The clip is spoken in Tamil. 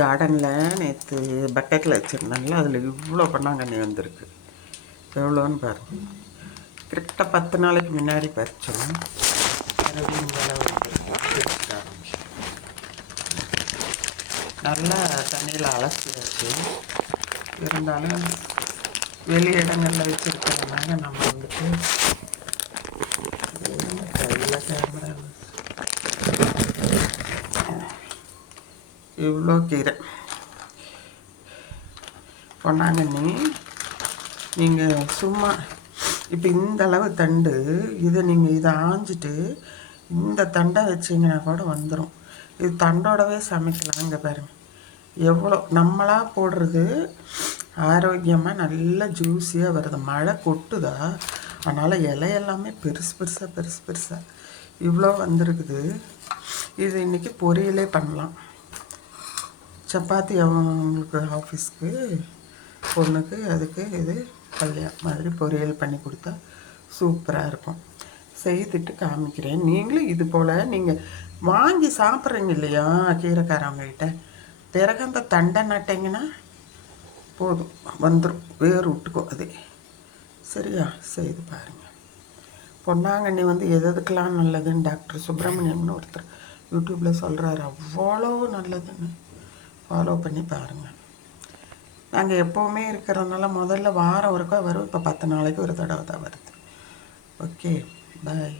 கார்டனில் நேற்று பக்கெட்டில் வச்சுருந்தாங்களா, அதில் இவ்வளோ பொன்னாங்கண்ணி வந்திருக்கு. எவ்வளோன்னு பாருங்க. கரெக்டாக 10 நாளைக்கு முன்னாடி பறிச்சோம். மறுபடியும் இந்த அளவு வந்துருக்கு. நல்லா தண்ணியில் அலசியாச்சு. இருந்தாலும் வெளி இடங்களில் வச்சுருக்கிறதுனால நம்ம வந்துட்டு கையில் கேமரா இவ்வளோ கீரை பொன்னாங்கண்ணி. நீங்கள் சும்மா இப்போ இந்த அளவு தண்டு இதை நீங்கள் இதை ஆஞ்சிட்டு இந்த தண்டை வச்சிங்கன்னா கூட வந்துடும். இது தண்டோடவே சமைக்கலாம். இங்கே பாருங்கள் எவ்வளோ நம்மளாக போடுறது ஆரோக்கியமாக நல்ல ஜூஸியாக வருது. மழை கொட்டுதா, அதனால் இலையெல்லாமே பெருசு பெருசாக இவ்வளோ வந்திருக்குது. இது இன்றைக்கி பொரியலே பண்ணலாம். சப்பாத்தி அவங்களுக்கு ஆஃபீஸ்க்கு பொண்ணுக்கு அதுக்கு இது கல்யாணம் மாதிரி பொரியல் பண்ணி கொடுத்தா சூப்பராக இருக்கும். செய்துட்டு காமிக்கிறேன். நீங்களும் இது போல் நீங்கள் வாங்கி சாப்பிட்றீங்க இல்லையா கீரைக்காரவங்ககிட்ட, பிறகு அந்த தண்டை நட்டிங்கன்னா போதும், வந்துடும், வேறு விட்டுக்கோ அதே. சரியா? செய்து பாருங்கள். பொன்னாங்கண்ணி வந்து எதுக்கெல்லாம் நல்லதுன்னு டாக்டர் சுப்பிரமணியம்னு ஒருத்தர் யூடியூப்பில் சொல்கிறாரு. அவ்வளோ நல்லதுன்னு ஃபாலோ பண்ணி பாருங்கள். நாங்கள் எப்போவுமே இருக்கிறதுனால முதல்ல வாரம் ஒருக்கா வரும். இப்போ 10 நாளைக்கு ஒரு தடவை தான் வருது. ஓகே, பாய்.